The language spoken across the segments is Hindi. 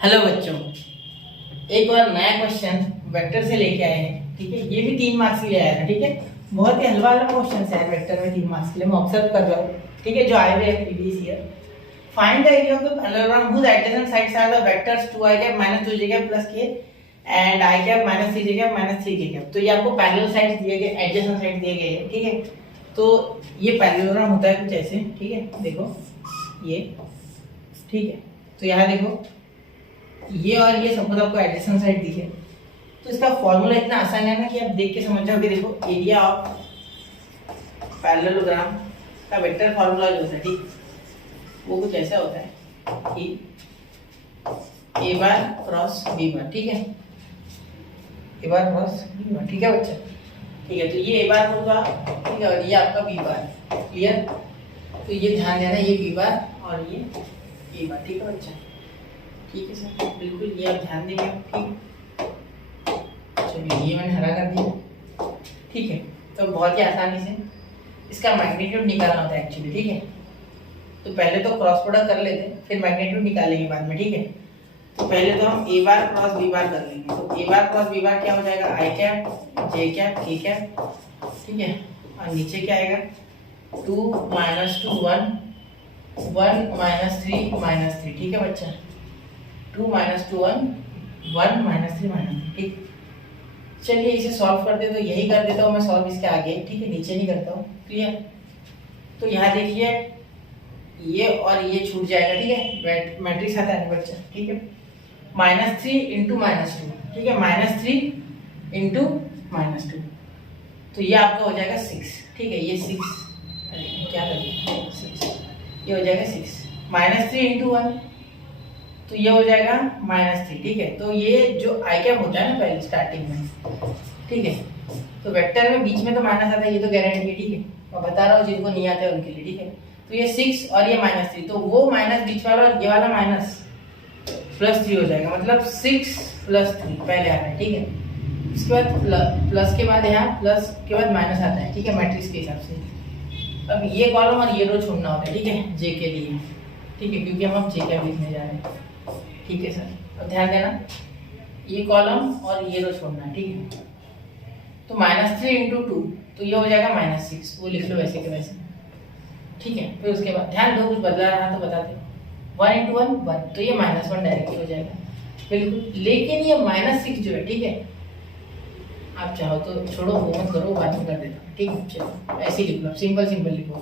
हेलो बच्चों, एक और नया क्वेश्चन वेक्टर से लेके आए हैं। ठीक है, ये भी 3 मार्क्स के लिए आया था। ठीक है, बहुत ही हलवा वाला क्वेश्चन है वेक्टर में 3 मार्क्स के लिए। मैं ऑब्जर्व कर रहा हूँ, ठीक है, जो आए हुए हैं previous year. Find the area of the parallelogram whose adjacent sides are the vectors 2i cap - 2j cap plus k and i cap - 3j cap - 3k cap. तो ये आपको पैरेलल साइड्स दिए गए, एडजेसेंट साइड दिए गए हैं। ठीक है, तो ये पैरेललोग्राम होता है कुछ ऐसे। ठीक है, देखो ये, ठीक है, तो यहाँ देखो ये और ये सपोज आपको एडिशन साइड दी है, तो इसका फॉर्मूला इतना आसान है ना कि आप देख के समझ जाओगे। देखो एरिया ऑफ पैरेललोग्राम का वेक्टर फॉर्मूला जो होता है, ठीक, वो कुछ ऐसा होता है कि ए बार क्रॉस बी बार। ठीक है, ए बार क्रॉस बी बार। ठीक है बच्चा, ठीक है, तो ये ए बार होगा, ठीक है, और ये आपका बी बार। क्लियर? तो ये ध्यान देना, ये बी बार और ये ए बार। ठीक है बच्चा, ठीक है सर, बिल्कुल ये आप ध्यान देंगे। ठीक, चलिए ये मैंने हरा कर दिया। ठीक है, तो बहुत ही आसानी से इसका मैग्नीट्यूड निकालना होता है एक्चुअली। ठीक है, तो पहले तो क्रॉस प्रोडक्ट कर लेते हैं, फिर मैग्नीट्यूड निकालेंगे बाद में। ठीक है, तो पहले तो हम ए बार क्रॉस बी बार कर लेंगे। तो ए बार क्रॉस बी बार क्या हो जाएगा? आई कैप जे कैप के कैप। ठीक है, और नीचे क्या आएगा? 2 - 2 1 1 - 3 -3। ठीक है बच्चा, 2 - 2 1 1 - 3 -3। ठीक, चलिए इसे सॉल्व कर दे, तो यही कर देता हूँ मैं सॉल्व इसके आगे। ठीक है, नीचे नहीं करता हूँ। क्लियर? तो यहाँ देखिए ये और ये छूट जाएगा। ठीक है, मैट्रिक्स आता है बच्चा। ठीक है, -3 × -2। ठीक है, -3 × -2, तो ये आपका हो जाएगा 6। ठीक है, ये 6, अरे क्या कर 6, ये हो जाएगा 6 -3 × 1, तो ये हो जाएगा -3। ठीक है, तो ये जो आई कैप होता है ना पहले स्टार्टिंग में, ठीक है, तो वेक्टर में बीच में तो माइनस आता है, ये तो गारंटी है। ठीक है, मैं बता रहा हूँ जिनको नहीं आता है उनके लिए। ठीक है, तो ये 6 और ये -3, तो वो माइनस बीच वाला और ये वाला माइनस +3 हो जाएगा, मतलब 6 + 3 पहले आ रहा है। ठीक है, उसके बाद प्लस के बाद यहाँ प्लस के बाद माइनस आता है। ठीक है, मैट्रिक्स के हिसाब से। अब ये कॉलम और ये रो छोड़ना होता है। ठीक है, जे के लिए। ठीक है, क्योंकि हम जे कैप लिखने जा रहे हैं। ठीक है सर, अब ध्यान देना, ये कॉलम और ये रो छोड़ना है। ठीक है, तो -3 × 2, तो ये हो जाएगा -6, वो लिख लो वैसे के वैसे। ठीक है, फिर उसके बाद ध्यान दो, कुछ बदला रहा तो बता दे। 1 × 1 1, तो ये -1 डायरेक्टली हो जाएगा बिल्कुल। लेकिन ये -6 जो है, ठीक है, आप चाहो तो छोड़ो, वो मत करो, बाद में कर देता हूँ। ठीक है, चलो ऐसे ही लिख लो, सिंपल लिखो,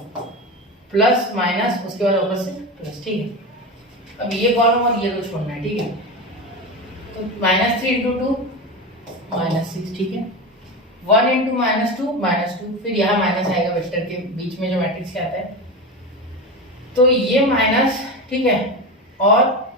प्लस माइनस उसके बाद ऊपर से प्लस। ठीक है, अब ये कॉलम और ये रो छोड़ना है। ठीक है, तो -3 × 2 -6। ठीक है, 1 × -2 -2, फिर यहाँ माइनस आएगा वेक्टर के बीच में जो मैट्रिक्स के आता है, तो ये माइनस। ठीक है, और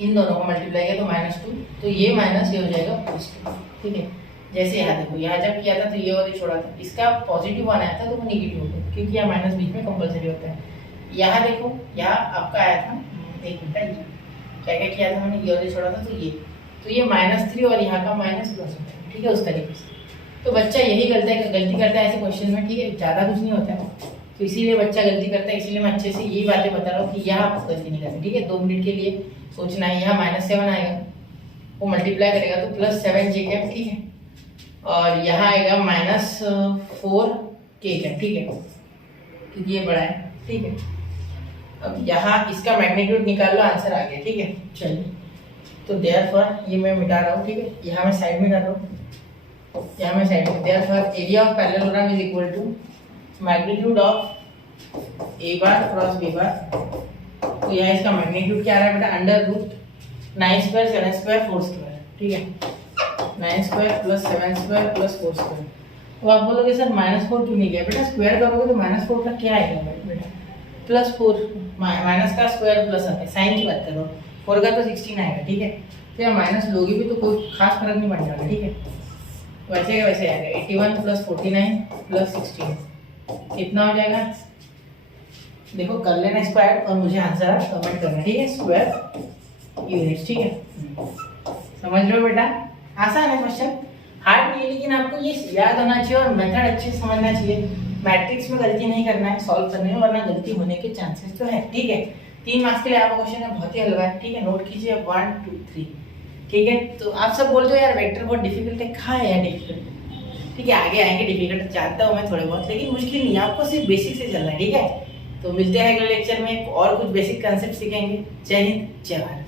इन दोनों को मल्टीप्लाई किया तो -2, तो ये माइनस ये हो जाएगा +2। ठीक है, जैसे यहाँ देखो, यहाँ जब किया था तो ये और ये छोड़ा था, इसका पॉजिटिव वन आया था तो वो नेगेटिव हो गया, क्योंकि यहाँ माइनस बीच में कंपलसरी होता है। यहाँ देखो, यहाँ आपका आया था, एक मिनट, ये क्या क्या किया था मैंने, ये और ये छोड़ा था, तो ये -3 और यहाँ का माइनस प्लस होता है। ठीक है, उस तरीके से। तो बच्चा यही गलती करता है ऐसे क्वेश्चन में। ठीक है, ज़्यादा कुछ नहीं होता है, तो इसीलिए बच्चा गलती करता है। इसीलिए मैं अच्छे से यही बातें बता रहा हूँ कि यहाँ आपको गलती नहीं करनी। ठीक है, 2 मिनट के लिए सोचना है। यहाँ -7 आएगा, वो मल्टीप्लाई करेगा तो +7 जे कैप। ठीक है, और यहाँ आएगा -4 के कैप। ठीक है, क्योंकि ये बड़ा है। ठीक है, अब यहाँ इसका मैग्नीट्यूड निकाल लो, आंसर आ गया। ठीक है, चलिए, तो देयरफॉर ये मैं मिटा रहा हूँ। ठीक है, यहाँ मैं साइड में कर रहा हूँ, यहाँ मैं साइड में। Therefore area of parallelogram is equal to magnitude of A bar cross B bar. तो यहाँ इसका मैग्नीट्यूड क्या आ रहा है बेटा? √9² 7² 4²। ठीक है, 9² + 7² + 4²। तो आप बोलोगे सर -4 क्यों नहीं गया? बेटा स्क्वायर करोगे तो -4 का क्या आएगा बेटा? +4, माइनस का स्क्वायर प्लस आता है, साइन की बात करो, 4 का तो 16 आएगा। ठीक है, तो यहाँ माइनस लोगे भी तो कोई खास फर्क नहीं पड़ जाएगा। ठीक है, तो वैसे का वैसे आएगा, 81 + 49 + 16 कितना हो जाएगा? देखो कर लेना स्क्वायर और मुझे आंसर कमेंट करना। ठीक है, स्क्वायर यूनिट्स। ठीक है, समझ लो बेटा, आसान है क्वेश्चन, हार्ड नहीं है, लेकिन आपको ये याद होना चाहिए और मेथड अच्छे से समझना चाहिए। मैट्रिक्स में गलती नहीं करना है सॉल्व करने में, वरना गलती होने के चांसेस तो है। ठीक है, 3 मार्क्स के लिए आपका क्वेश्चन है, बहुत ही हलवा है, ठीक है। नोट कीजिए 1 2 3, ठीक है। तो आप सब बोलते हो यार वेक्टर बहुत डिफिकल्ट है, कहाँ है यार डिफिकल्ट, ठीक है। आगे आएंगे डिफिकल्ट, जानता हूँ मैं थोड़े बहुत, लेकिन मुश्किल नहीं है, आपको सिर्फ बेसिक से चलना है, ठीक है। तो मिलते हैं अगले लेक्चर में, और कुछ बेसिक कंसेप्ट सीखेंगे। जय हिंद, जय भारत।